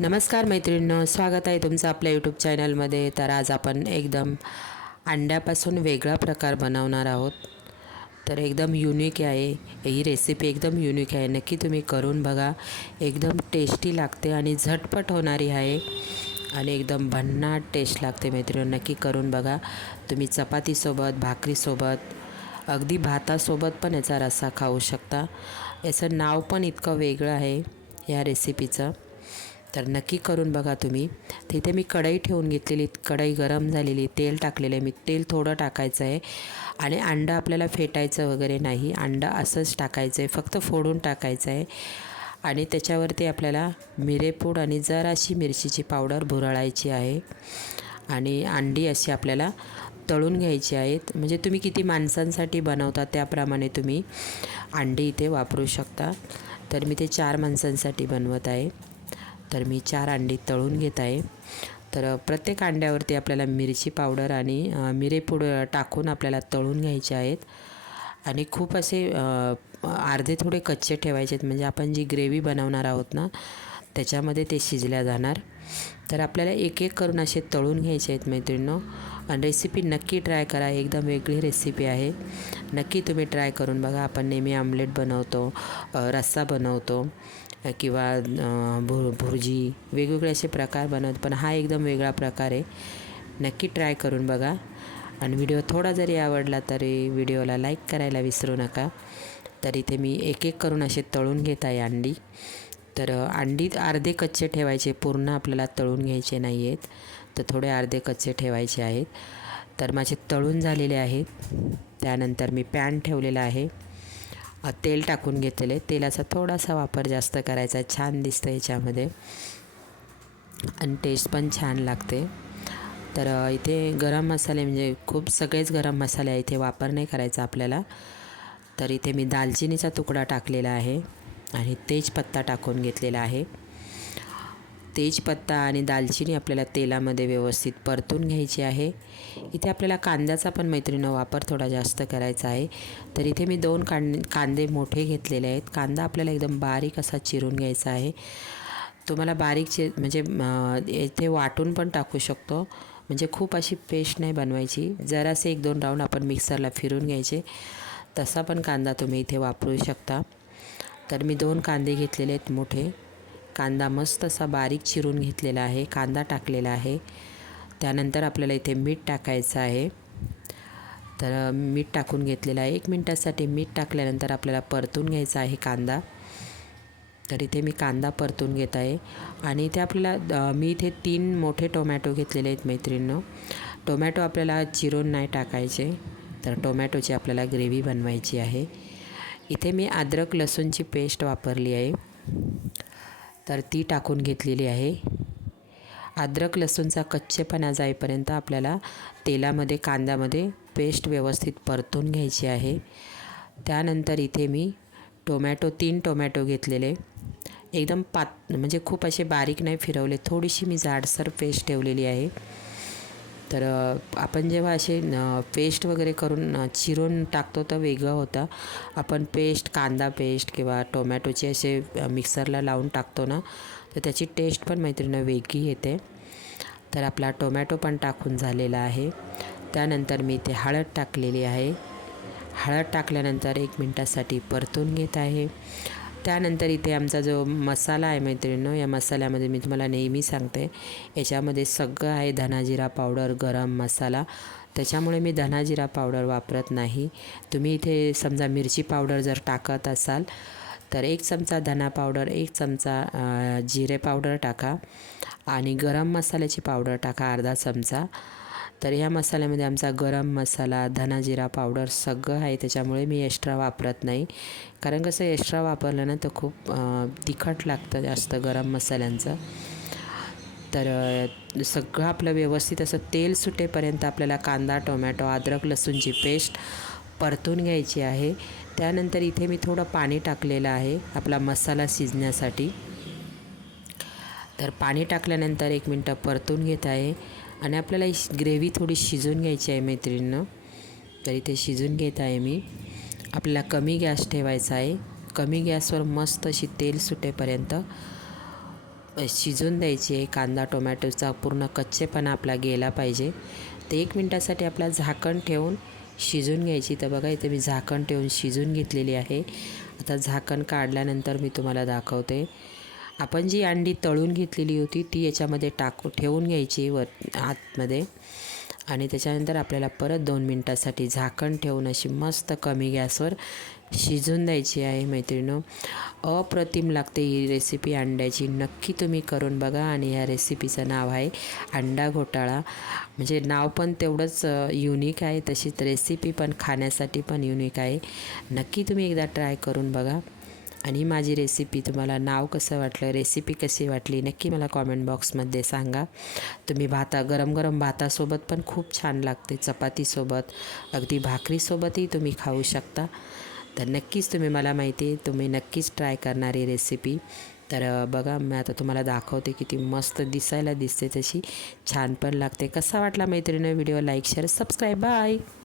नमस्कार मैत्रिणींनो स्वागत आहे तुमचं आपल्या यूट्यूब चॅनलमध्ये तर आज आपण एकदम अंड्यापासून वेगळा प्रकार बनवणार आहोत. तर एकदम युनिक आहे. ही रेसिपी एकदम युनिक आहे. नक्की तुम्ही करून बघा. एकदम टेस्टी लागते आणि झटपट होणारी आहे. आणि एकदम भन्नाट टेस्ट लागते मैत्रिणी नक्की करून बघा. तुम्ही चपातीसोबत भाकरीसोबत अगदी भातासोबत पण याचा रस्सा खाऊ शकता. याचं नाव पण इतकं वेगळं आहे या रेसिपीचं तर नक्की करून बघा तुम्ही. तिथे मी कढई ठेवून घेतलेली कढई गरम झालेली तेल टाकलेलं आहे. मी तेल थोडं टाकायचं आहे. आणि अंडं आपल्याला फेटायचं वगैरे नाही. अंडं असंच टाकायचं आहे. फक्त फोडून टाकायचं आहे. आणि त्याच्यावरती आपल्याला मिरेपूड आणि जराशी मिरचीची पावडर भुरळायची आहे. आणि अंडी अशी आपल्याला तळून घ्यायची आहेत. म्हणजे तुम्ही किती माणसांसाठी बनवता त्याप्रमाणे तुम्ही अंडी इथे वापरू शकता. तर मी ते चार माणसांसाठी बनवत आहे. तर मी चार अंडी तळून घेत आहे. तर प्रत्येक अंड्यावरती आपल्याला मिरची पावडर आणि मिरेपूड टाकून आपल्याला तळून घ्यायचे आहेत. आणि खूप असे अर्धे थोडे कच्चे ठेवायचे आहेत. म्हणजे आपण जी ग्रेव्ही बनवणार आहोत ना त्याच्यामध्ये ते शिजल्या जाणार. तर आपल्याला एक एक करून असे तळून घ्यायचे आहेत मैत्रिणींनो. आणि रेसिपी नक्की ट्राय करा. एकदम वेगळी रेसिपी आहे. नक्की तुम्ही ट्राय करून बघा. आपण नेहमी आमलेट बनवतो रस्सा बनवतो. किंवा भुर भुर्जी वेगवेगळे असे प्रकार बनवतो पण हा एकदम वेगळा प्रकार आहे. नक्की ट्राय करून बघा. आणि व्हिडिओ थोडा जरी आवडला तरी व्हिडिओला लाईक करायला विसरू नका. तर इथे मी एक एक करून असे तळून घेत आहे अंडी. तर अंडी अर्धे कच्चे ठेवायचे पूर्ण आपल्याला तळून घ्यायचे नाही आहेत तर थोडे अर्धे कच्चे ठेवायचे आहेत. तर माझे तळून झालेले आहेत. त्यानंतर मी पॅन ठेवलेला आहे. तेल टाकून घेतलेले. तेलाचा थोडासा वापर जास्त करायचा. छान दिसतं याच्यामध्ये. आणि टेस्ट पण छान लागते. तर इथे गरम मसाले म्हणजे खूप सगळेच गरम मसाले इथे वापर नाही करायचा आपल्याला. तर इथे मी दालचिनीचा तुकडा टाकलेला आहे. आणि तेजपत्ता टाकून घेतलेला आहे. तेजपत्ता आणि दालचिनी आपल्याला तेलामध्ये व्यवस्थित परतून घ्यायची आहे. इथे आपल्याला कांद्याचा पण मैत्रिणीनं वापर थोडा जास्त करायचा आहे. तर इथे मी दोन कां कांदे मोठे घेतलेले आहेत. कांदा आपल्याला एकदम बारीक असा चिरून घ्यायचा आहे. तुम्हाला बारीक चि म्हणजे इथे वाटून पण टाकू शकतो. म्हणजे खूप अशी पेस्ट नाही बनवायची. जरासे एक दोन राऊंड आपण मिक्सरला फिरून घ्यायचे. तसा पण कांदा तुम्ही इथे वापरू शकता. तर मी दोन कांदे घेतलेले आहेत मोठे. कांदा मस्त असा बारीक चिरून घेतलेला आहे कांदा टाकलेला आहे. त्यानंतर आपल्याला इथे मीठ टाकायचं आहे. तर मीठ टाकून घेतलेलं आहे. एक मिनटासाठी मीठ टाकल्यानंतर आपल्याला परतून घ्यायचा आहे कांदा. तर इथे मी कांदा परतून घेत आहे. आणि इथे आपल्याला मी इथे तीन मोठे टोमॅटो घेतलेले आहेत मैत्रिणीनं. टोमॅटो आपल्याला चिरून नाही टाकायचे. तर टोमॅटोची आपल्याला ग्रेव्ही बनवायची आहे. इथे मी अद्रक लसूणची पेस्ट वापरली आहे. तर ती टाकून घेतलेली आहे. अद्रक लसूणचा कच्चेपणा जाईपर्यंत आपल्याला तेलामध्ये कांद्यामध्ये पेस्ट व्यवस्थित परतून घ्यायची आहे. त्यानंतर इथे मी टोमॅटो तीन टोमॅटो घेतलेले. एकदम पात म्हणजे खूप असे बारीक नाही फिरवले थोडीशी मी जाडसर पेस्ट ठेवलेली आहे. तर आपण जेव्हा असे पेस्ट वगैरे करून चिरून टाकतो तर वेगळं होतं. आपण पेस्ट कांदा पेस्ट किंवा टोमॅटोचे असे मिक्सरला लावून टाकतो ना तर त्याची टेस्ट पण मैत्रिणं वेगळी येते. तर आपला टोमॅटो पण टाकून झालेला आहे. त्यानंतर मी ते हळद टाकलेली आहे. हळद टाकल्यानंतर एक मिनटासाठी परतून घेत आहे. त्यानंतर इथे आमचा जो मसाला आहे मैत्रिणींनो या मसाल्यामध्ये मी तुम्हाला नेहमी सांगते याच्यामध्ये सगळं आहे धनाजिरा पावडर गरम मसाला. त्याच्यामुळे मी धनाजिरा पावडर वापरत नाही. तुम्ही इथे समजा मिरची पावडर जर टाकत असाल तर एक चमचा धना पावडर एक चमचा जिरे पावडर टाका आणि गरम मसाल्याची पावडर टाका अर्धा चमचा. तर ह्या मसाल्यामध्ये आमचा गरम मसाला धना जिरा पावडर सगळं आहे. त्याच्यामुळे मी एक्स्ट्रा वापरत नाही. कारण कसं एक्स्ट्रा वापरलं ना तर खूप तिखट लागतं जास्त गरम मसाल्यांचं. तर सगळं आपलं व्यवस्थित असं तेल सुटेपर्यंत आपल्याला कांदा टोमॅटो अद्रक लसूणची पेस्ट परतून घ्यायची आहे. त्यानंतर इथे मी थोडं पाणी टाकलेलं आहे आपला मसाला शिजण्यासाठी. तर पाणी टाकल्यानंतर एक मिनटं परतून घेत आहे. आणि आपल्याला ही ग्रेव्ही थोडी शिजून घ्यायची आहे मैत्रिणीनं. तर इथे शिजून घेत आहे मी. आपल्याला कमी गॅस ठेवायचा आहे. कमी गॅसवर मस्त अशी तेल सुटेपर्यंत शिजून द्यायची आहे. कांदा टोमॅटोचा पूर्ण कच्चेपणा आपला गेला पाहिजे. तर एक मिनटासाठी आपला झाकण ठेवून शिजून घ्यायची. तर बघा इथे मी झाकण ठेवून शिजून घेतलेली आहे. आता झाकण काढल्यानंतर मी तुम्हाला दाखवते. आपण जी अंडी तळून घेतलेली होती ती याच्यामध्ये टाकू ठेवून घ्यायची वर आतमध्ये. आणि त्याच्यानंतर आपल्याला परत दोन मिनटासाठी झाकण ठेवून अशी मस्त कमी गॅसवर शिजून द्यायची आहे मैत्रिणो. अप्रतिम लागते ही रेसिपी अंड्याची. नक्की तुम्ही करून बघा आणि या रेसिपीचं नाव आहे अंडा घोटाळा. म्हणजे नाव पण तेवढंच युनिक आहे तशीच रेसिपी पण खाण्यासाठी पण युनिक आहे. नक्की तुम्ही एकदा ट्राय करून बघा. आणि माझी रेसिपी तुम्हाला नाव कसं वाटलं रेसिपी कशी वाटली नक्की मला कॉमेंट बॉक्समध्ये सांगा. तुम्ही भाता गरम गरम भातासोबत पण खूप छान लागते चपातीसोबत. अगदी भाकरीसोबतही तुम्ही खाऊ शकता. तर नक्कीच तुम्ही मला माहिती आहे तुम्ही नक्कीच ट्राय करणारी रेसिपी तर बघा मी आता तुम्हाला दाखवते किती मस्त दिसायला दिसते तशी छान पण लागते. कसा वाटला मैत्रिणी video like share subscribe bye